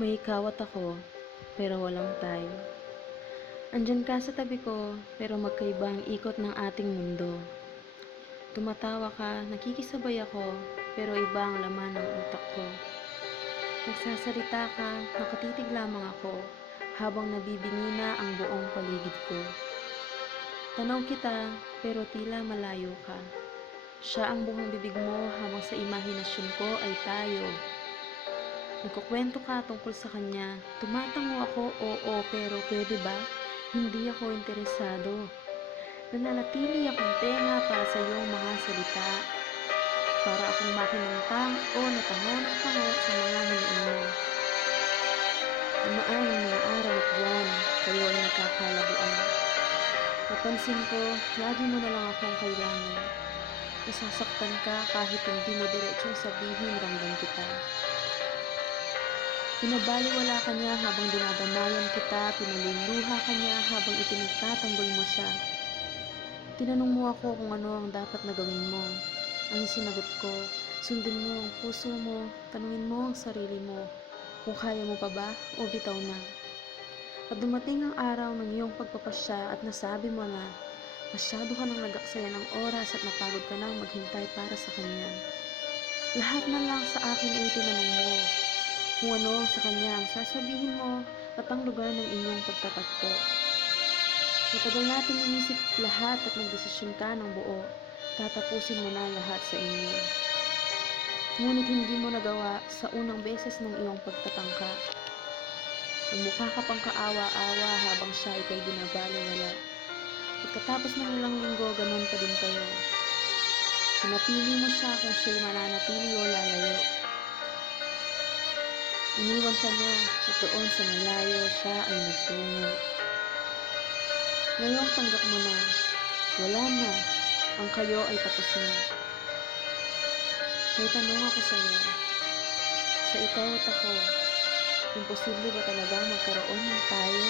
May ikaw at ako, pero walang tayo. Andyan ka sa tabi ko, pero magkaiba ang ikot ng ating mundo. Tumatawa ka, nakikisabay ako, pero iba ang laman ng utak ko. Nagsasalita ka, nakatitig lamang ako, habang nabibingi na ang buong paligid ko. Tanaw kita, pero tila malayo ka. Siya ang buhang bibig mo habang sa imahinasyon ko ay tayo. Nagkukwento ka tungkol sa kanya. Tumatango ako, oo, pero pwede ba? Hindi ako interesado. Nananatili akong tenga para sa iyong mga salita. Para akong makinangtang o natango ng tango sa mga hiniin mo. Dumaan ang mga araw at buwan, kayo ay nagkakalabuan. Napansin ko, lagi mo na lang akong kailangan. Nasasaktan ka kahit hindi mo diretsong sabihin ramdam kita. Pinabaliwala ka niya habang dinadamayan kita, pinaluluha ka niya habang ipinagtatanggol mo siya. Tinanong mo ako kung ano ang dapat na gawin mo. Ang sinagot ko, sundin mo ang puso mo, tanungin mo ang sarili mo, kung kaya mo pa ba o bitaw na. At dumating ang araw ng iyong pagpapasya at nasabi mo na, masyado ka nang nag-aksaya ng oras at napagod ka nang maghintay para sa kanya. Lahat na lang sa akin ay tinanong mo, kung ano sa kanya ang sasabihin mo at ang lugar ng inyong pagtatagpo. Matagal natin inisip lahat at nagdesisyon ka ng buo, tatapusin mo na lahat sa inyo. Ngunit hindi mo nagawa sa unang beses ng iyong pagtatangka. Nagmukha ka pang kaawa-awa habang siya ay kay binabaliwala. Pagkatapos ng ilang linggo, ganun pa din kayo. Pinapili mo siya kung siya'y mananatili o lalayo. Iniwan ka niya at doon sa malayo siya ay nagtungo. Ngayong tanggap mo na, wala na, ang kayo ay tapos na. May tanong ako sa iyo, sa ikaw at ako, imposible ba talagang magkaroon ng tayo?